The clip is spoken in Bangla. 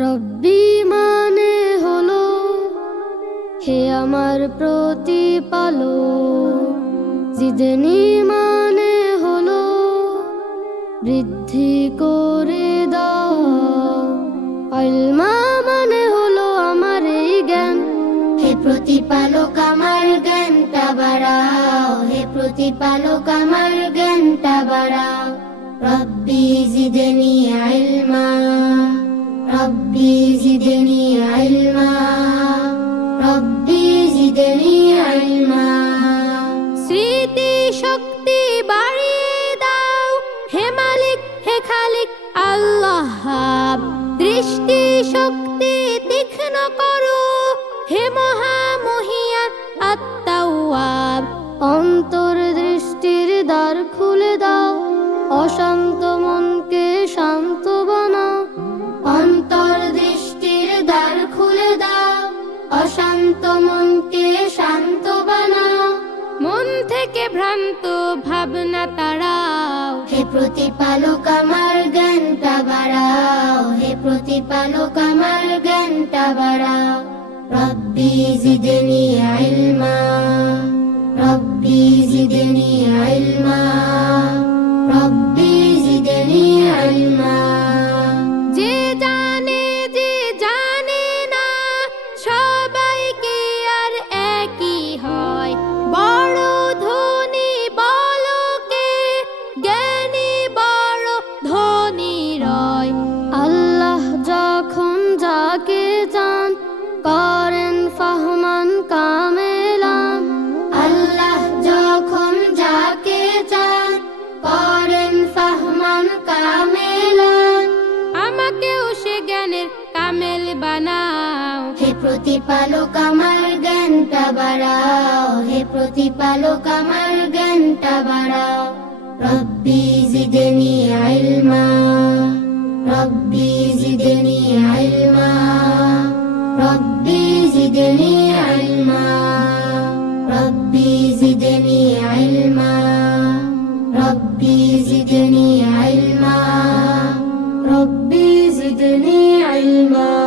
রব্বি মানে হলো হে আমার প্রতিপালক। জিদনি মানে হলো বৃদ্ধি করে দাও। আলমা মানে হলো আমার এই জ্ঞান। হে প্রতিপালক আমার জ্ঞানটা বাড়াও। হে প্রতিপালক আমার জ্ঞানটা বাড়াও। রব্বি জিদনি ইলমা ইলমা স্মৃতি শক্তি বাড়িয়ে দাও হে মালিক হে খালিক আল্লাহ। দৃষ্টি শক্তি তীক্ষ্ণ করো হে মহামহিয়ান আত্মাওয়াব। অন্তর অশান্ত মনকে শান্ত বানাও মন থেকে ভ্রান্ত ভাবনা তাড়াও। হে প্রতিপালক আমার জ্ঞানটা বাড়াও। হে প্রতিপালক আমার জ্ঞানটা বাড়াও। রব্বি জিদনি যাকে চান করেন ফাহমান কামেলান আল্লাহ যখন যাকে চান করেন ফাহমান কামেলান আমাকেও সে জ্ঞানের কামেল বানাও। হে প্রতিপালক আমার জ্ঞানটা বাড়াও। হে প্রতিপালক আমার জ্ঞানটা বাড়াও। রব্বি জিদনি ইলমা রব্বি زدني علما. ربي زدني علما. ربي زدني علما. ربي زدني علما. ربي زدني علما